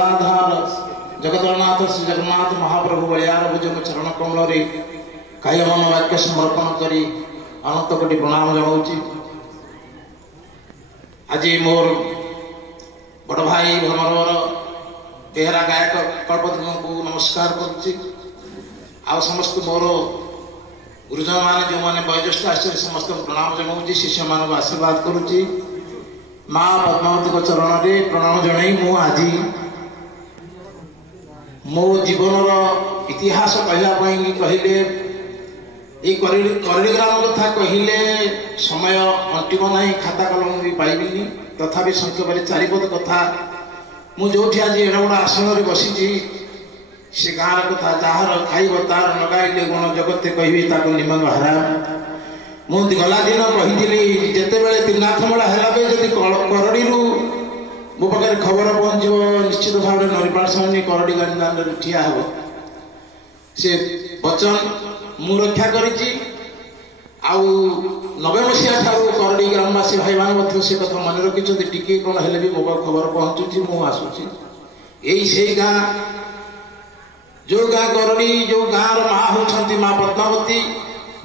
मूलाधार जगतनाथ श्री जगन्नाथ महाप्रभु बलियार भुजंग चरण कमल काय मन वाक्य समर्पण करी अनंत कोटि प्रणाम जनाऊँगी। आज मोर बड़ भाई भ्रमर बेहरा गायक कल्पद्रुम को नमस्कार करुच्ची। आ समस्त मोर गुरुजन मान जो मैंने वयोज्येष्ठ आश्चर्य समस्त प्रणाम जनाऊँगी। शिष्य मान आशीर्वाद करुच्ची। माँ पद्मावती चरण में प्रणाम जन मु आज मो जीवन इतिहास कहवाई कहले ये करड़ी ग्राम कथा कहले समय अंतिम ना खाता कलम भी पाइबिनी तथापि संक्षेप 4 पद कथा मुझे आज एड़ बड़ आसन में बसी से गाँव कथा जार खाइब तार लगाइले गुण जगते कह निमंग हारा मुझे गला दिन कही जिते बड़े त्रिनाथ मेला है जदि करड़ी मो पाखे खबर पहुँचो निश्चित भाव में नरिपाल स्वामी करड़ी गांधी ठिया हे से वचन मु रक्षा करी। 90 मसीहा ठार करड़ी ग्रामवासी भाई मैंने से कथा मन रखी टिके कौन है भी मो खबर पहुँचुची मु आसूची। यही से गाँ जो गाँ करड़ी जो गाँव माँ होती माँ पद्मावती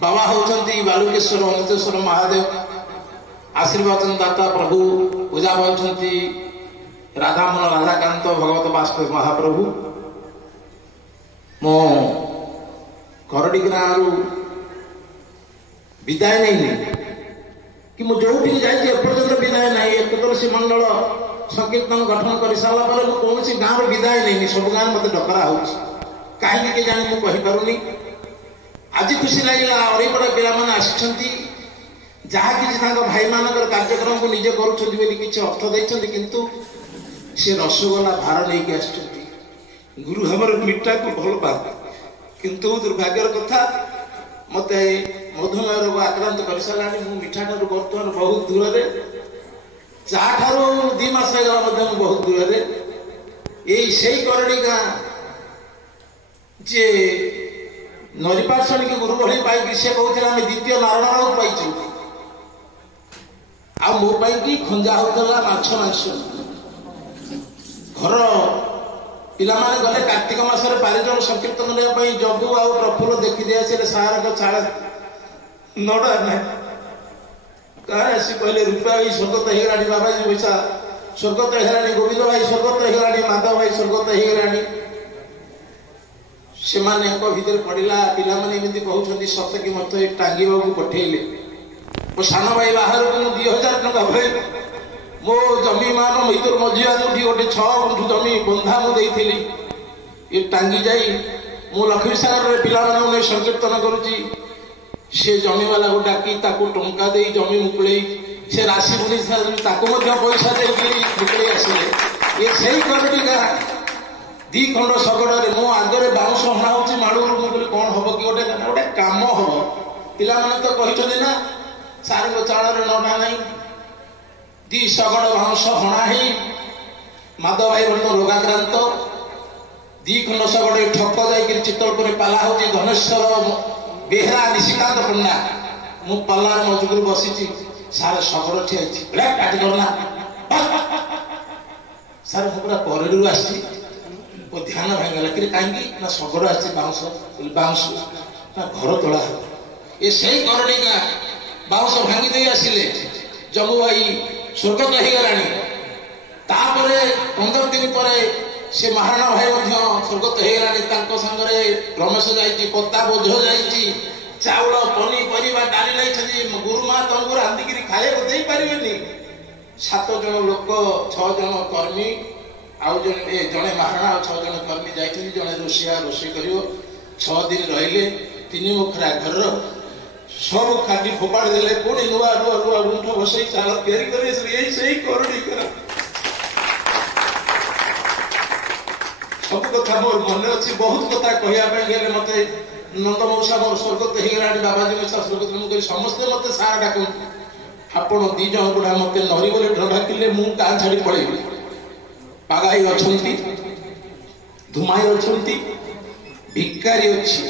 बाबा होती बालुकेश्वर अमृतेश्वर महादेव आशीर्वाद दाता प्रभु पूजा पाती राधामोहन राधाकांत भगवत वास्तव महाप्रभु मो करड़ी गाँव विदाय नहीं कि मुझे जो जाए एपर्यंत विदाय नहीं एकदर्शी मंडल संकीर्तन गठन कर सारापर कौन गाँव विदाय नहीं सब गाँव मत डकरा हो कहीं जानी मुझे कहीपरूनी। आज खुशी लगे अरिपड़ पिला मैंने आसी जहाँ कि भाई मान कार्यक्रम को निजे कर अर्थ देते किंतु से रसगोला भार नहीं आस गुरु हमर मिठा को भल पाते किंतु दुर्भाग्यर कथा मत मधुमेह रोग आक्रांत कर सारा मिठा ठार बर्तमान बहुत दूर चा ठार 2 मास बहुत दूर यही करड़ी गाँ जे नरिपार्षणी की गुरु भली पाई से कहते आम द्वितीय नारायण पाई आ मो पाई खंजा होता माछ मांस घर पिला माने गले कार्तिक मासरे पारिजन संकीर्तन करने जगू आ प्रफुल्ल देखी दे आसे सार को छाड़ नड़ा ना कहे आसी कहले रूपा भाई स्वर्गत हेराणी बाबा जी पैसा स्वर्गत हेराणी गोविंद भाई स्वर्गत हेराणी माधव भाई स्वर्गत हेराणी से भितर पड़ा पिला माने कहते सत कि मत टांगी पठेले मो सान भाई बाहर को 2000 टका भरे मो जमी मान मैतुर मझिया मुठी गोटे 6 गुंठु जमी बंधा मुझे ये टांगी जाई मो लक्ष्मी सागर पिला माने संकीर्तन करुची से जमी वाला को डाकी टंका दे जमी मुकुले से राशि बुणी पैसा देके आसिले ये सही करड़ी गाँ 2 खंड शगड़े मो आगे बाउंश हणा हो माड़ू मुझे कौन हम कि गोटे गोटे कम हम पिला तो कहते ना सारी चाल नडा नहीं 2 शगड़ बाउंश हणा ही माधव भाई बर्तन रोगाक्रांत 2 खंड शगड़े ठक जाकर चित्तौड़पुर पाला हो धनेश्वर बेहरा निशिकांत पन्ना मु पाला मजगुर बसी सारे शगड़ ठिया काट करना सारे पूरा करड़ू आसी ध्यान भांगला कि कहीं शगड़ आस बाउंश घर तोला ये सही करड़ी गाँ बाउंश भांगी दे आसिले जम्मू भाई स्वर्गत हो गला 15 दिन पर से महाराणा भाई स्वर्गत हो गला रमेश जाइए पत्ता बोझ जाइए चाउल पनीपरिया डाली नहीं गुरुमा तुमको रांधिकी खाया दे पारे 7 जन लोक 6 जन कर्मी आउ जड़े महाराणा 6 जन कर्मी जाइए जड़े रोषिया रोषे कर 6 दिन रहिले 3 मुखरा घर सब खाली फोपाड़ देले पुणी नुआ नुआ नुआ गुंठ बसई चाल तैयारी करे यही सही करड़ी करा सब कथा मोर मन अच्छी बहुत कथा कहवाई मत नंद मौसा मोर स्वर्गत हो बाबाजी मौसा स्वर्गत मुझे समस्ते मत सार डाक आपण 2 जन बुढ़ा मत नरी बोले डाकिले मु गाँ छाड़ी पलैबी पागाई अच्छा धुमाई अच्छा भिकारी अच्छी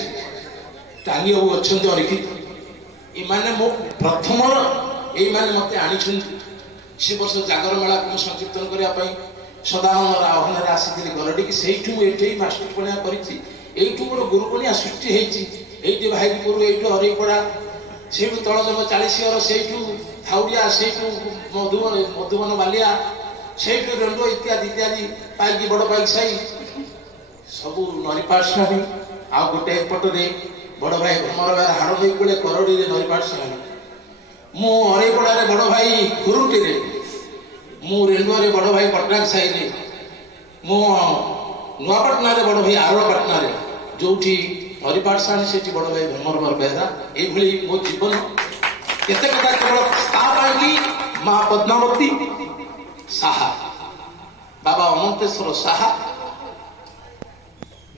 टांगी बाबू अच्छा अलिखित ये मो प्रथम ये मत आनी से वर्ष जागर मेला को संकीर्तन करने सदानंद आह्वान आसी जोटा कि से मास्टर पढ़िया कर मोर गुरुपणिया सृष्टि होती भाईपुर ये हरिपड़ा से तल जम 40 घर से थाउरिया से मधुबन बालिया से रेणुआ इत्यादि इत्यादि पाइक बड़ पाइक साई सब नरीपाड़ स्वामी आ गोटे पटरे बड़ भाई भ्रमर बेहरा हाड़ नई कूड़े करड़ी नरीपाड़ स्वामी मु हरिपड़ा बड़ भाई गुरुटी मु रेणुआ बड़ भाई पटनायक साई मु नुआपाटना बड़ भाई आरपाटना जो हरिपाड़ साणी से बड़ भाई भ्रमर बेहरा ये मो जीवन केते कथा केवल माँ पद्मावती साहा बाबा अनंतेश्वर साहा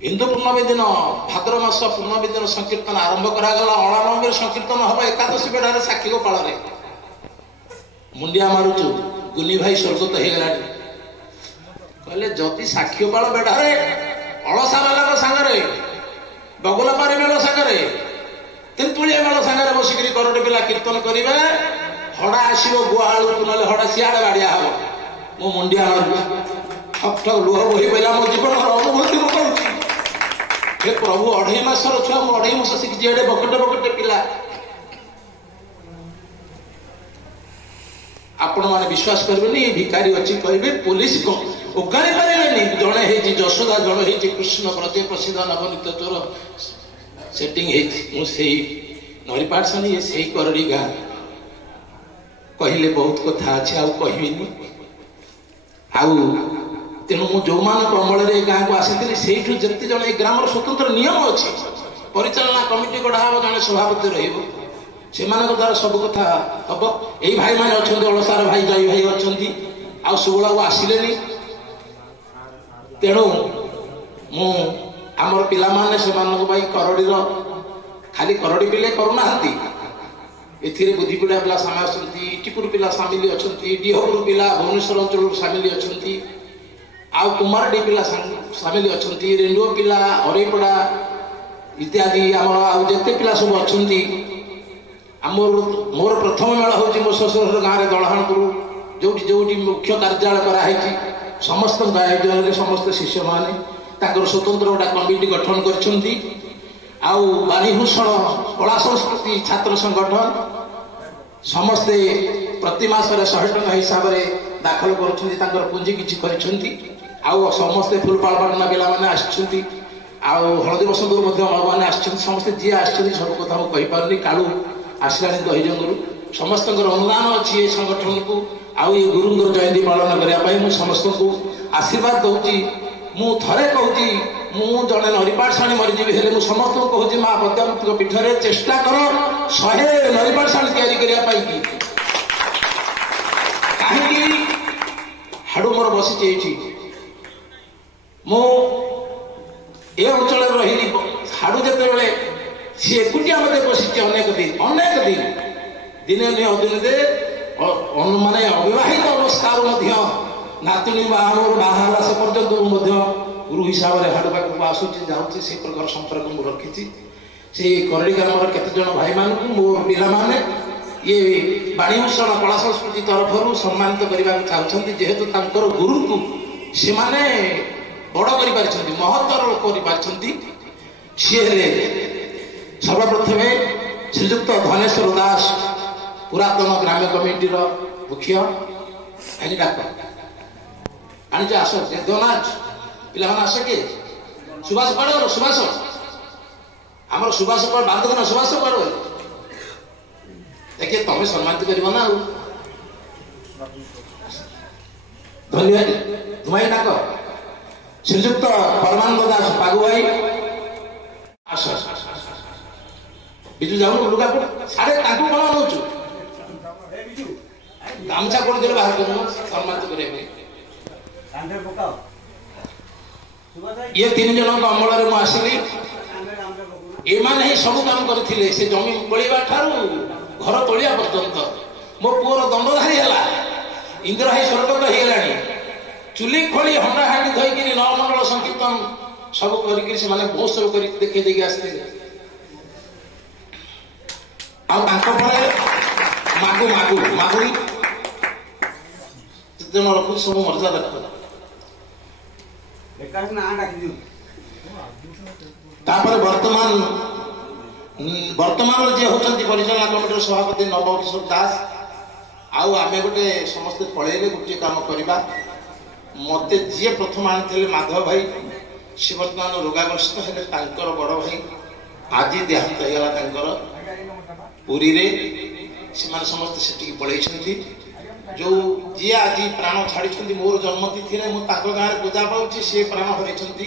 हिंदू पूर्णमी दिन भाद्र मास पूर्णमी दिन संकीर्तन आरंभ करागला अणानबे संकीर्तन हम एकादशी बेढ़ार साक्षी गोपाल मुंडिया मारुचु गुनी भाई स्वर्गत हो गला कहले जदि साक्षी गोपाल बेढ़ारे अलसा बाला सांगे बगुलापारी मेल सांगे तेंतुलिया मेल सांगे बसिक करोड़ पिला कीर्तन करेंगे हड़ा आसो गुआलू ना हड़ा सियाड़े बाड़िया हम मो मुंडिया मारू ठक ठक लुह बही पड़ा मो जीवन अनुभूति को कहूँ प्रभु 2.5 मासर छुआ मु 2.5 मास शिखी एडे बकटे बकटे पिला आपण मैंने विश्वास करेंगे भिकारी अच्छी कहे पुलिस को उगाड़ी पारे जड़े है जशोदा जड़े है कृष्ण ब्रज प्रसिद्ध नवनीत चोर सेटिंग नरीपाड़ सानी से करड़ी गाँ कहले बहुत कथा अच्छे आउ कहबी आउ तेणु मु जो मान अमल गाँ को आसी से जिते जन ग्राम स्वतंत्र नियम अच्छी परिचालना कमिटी गढ़ा हम जड़े सभापति रही द्वारा सब कथा हम यही भाई मैंने अच्छा अलसार भाई जय भाई अच्छा आसुगुड़ा को आसिले तेणु मुमर पिलाने से करड़ी खाली करड़ी पिले करूना एथिरे बुद्धिपीड़ा पिला सामिल अच्छा इटीपुर पिला सामिल अच्छा डीहपुर पिला भुवनेश्वर अंचल सामिल अच्छा आउ कुमारडी पिला सामिल अच्छा रेणुआ पिला हरिपड़ा इत्यादि आमर आउ जिते पिला सब अच्छा मोर प्रथम मेला हूँ मो ससुर गाँव में दलहानपुर जो मुख्य कार्यालय कराई समस्त आयोजन समस्त शिष्य मैंने स्वतंत्र गोटा कमिटी गठन कर बाणीभूषण कला संस्कृति छात्र संगठन समस्ते प्रति मासरे 100 टଙ୍କା हिसाब से दाखल कर पुंजी किसी कर समस्ते फुलपाड़पाटना पिला मैंने हलदी बसंत मैंने समस्ते जी आसते सब कथा मुझे कहीपारे कालू आसला दहीजंगरू समस्त अनुदान अच्छी ये संगठन को आउ ये गुरु जयंती पालन करने समस्त को आशीर्वाद दूसरी मु थे कहूँ मु जड़े नरीपाड़ साणी मरीजी हेल्ले मुझे समस्त को कहूँ माँ पद्मावती पीठरे चेष्टा कर 100 नरीपाड़ साणी तैयारी कहीं हाड़ू मोर बसी मु ए अंचल रही हाड़ू जिते सी एकुटिया मत बसी अनेक दिन दिने अदिने माने अविवाहित अवस्था नातुणी बाहर से पर्यंत गुरु हिसाब से हाड़ पाक आसूसी जाऊँगी से प्रकार संपर्क मुझे रखी से करड़ी ग्रामर केते जन भाई मान मो पिला माने ये बाणीभूषण कला संस्कृति तरफ सम्मानित करने चाहते जेहेतु गुरु को से माने बड़ कर महत्तर कर सर्वप्रथम श्रीजुक्त धनेश्वर दास पुरातन ग्राम्य कमिटी मुख्य भाई डाक्टर आनी आस देवनाथ पिला आस किए सुभाष कड़ सुभाष आम सुभाष बांधना सुभाष कड़ देखिए तुम सम्मानित कर धन्यवाद धुमाई डाक श्रीजुक्त परमानंद दास बागु भाई आस बिजु जाऊ लुगा साढ़े कौन नौचु गामछा कोड़ दे बाहर कर सम्मानित करेंगे ये 3 जन अमल में आसली एमाने ही सब काम करथिले से जमी पड़िबा ठारू घर तोलिया पर्यंत मो पुअर दंडधारी है इंद्र भाई स्वर्गत हो गलानी चुली खोली हंडा हांडी धोईकि नवमंडल संकीर्तन सब करके महोत्सव कर देखे देखे आसते मागु मागु मागुरी जिते रखु सब मर्यादा रख तापर वर्तमान जे होचंती परिचालना कमिटी सभापति नवकिशोर दास आउ आमे गोटे समस्त पळेले गोटे काम करबा मते जे प्रथम आनथिले माधव भाई से वर्तमान रोगाग्रस्त हेले तांकर बड़ भाई आज देहांत होगला तांकर पुरी रे से समस्त सेठी पळैछंती जो जी आज प्राण छाड़ी मोर जन्मतिथि मु गाँव पूजा पाऊँ सी प्राण हरई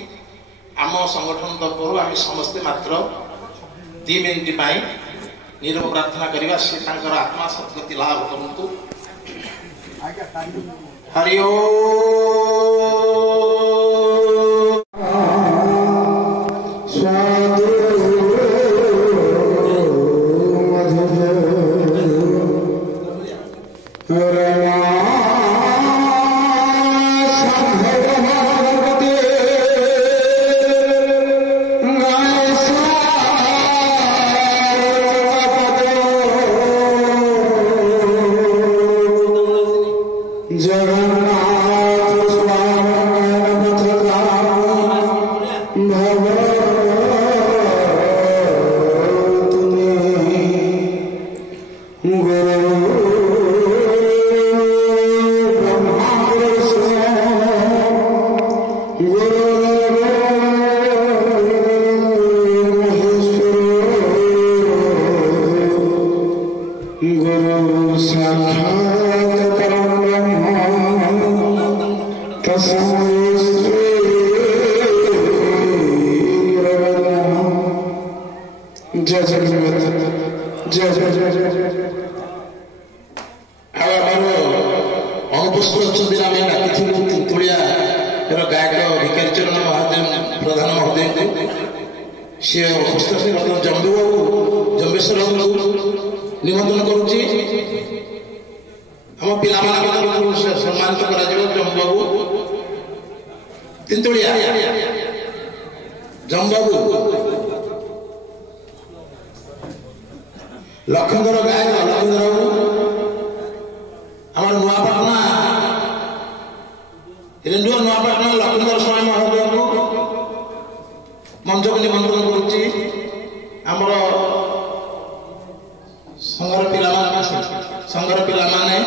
आम संगठन तरफ आम समस्ते मात्र 2 मिनिट नीरव प्रार्थना करवा से आत्मा सद्गति लाभ करतु हरि निमंत्रण करुच्ची हम पिला सम्मानित कर जम्बाबू तिंतुलिया जम्बाबू लखनदर गायक लखनदर आम नुआपाटना रेणुआ नुआपाटना लखनदर स्वामी महोदय को मंच को निमंत्रण करुच्ची आमर संघर पिला माने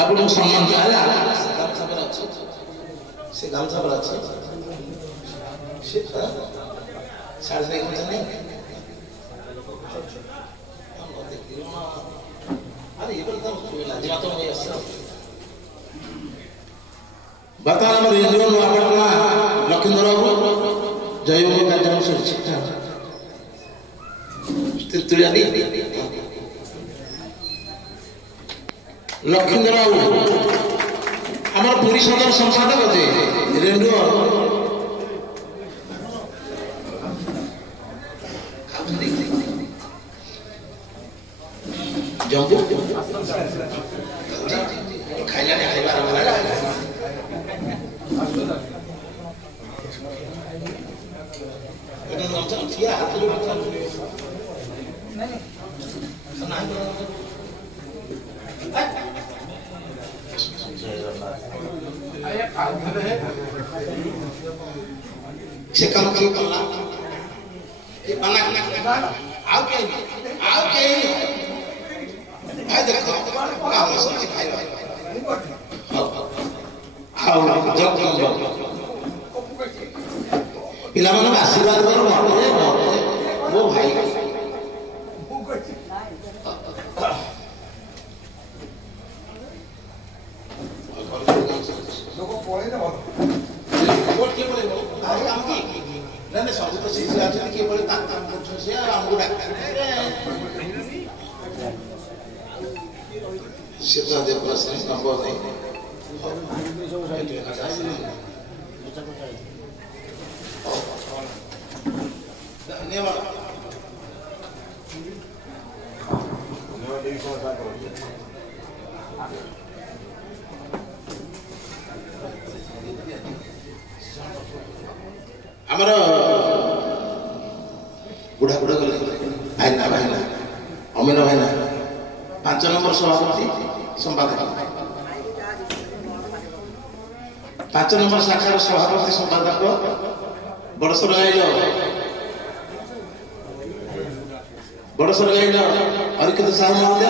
आपको सम्मान से गामछा पर अच्छे से साढ़े नहीं कुछ नहीं अरे ये बता लाजिमा तो नहीं ऐसा बता नंबर इंडियन वापरना लखनदर जय हो का जम से शिक्षा तितुलियानी लखनदर आमर पुरी सदर संपादक जे रेणु जम्बू खाइला ने खाइबा वाला एन नाम से किया हाथ जो नहीं सुना आया काम है से काम की करना ये बना आओ के भाई देखो काम सब खाई आओ जब पिला माने आशीर्वाद करो मते वो भाई लोगों पड़े ना बोल के बोले भाई हम की ना सब तो सही से आते के बोले काम करछो से और हमको डाक्टर सेता दे प्रश्न संभव नहीं धन्यवाद हमारा बुढ़ा बुढ़ा भाईना भाईना अमीन भाईना 5 नंबर सभापति संपादक 5 नंबर शाखार सभापति संपादक बड़सर गाइल अरिकित साहू महोदय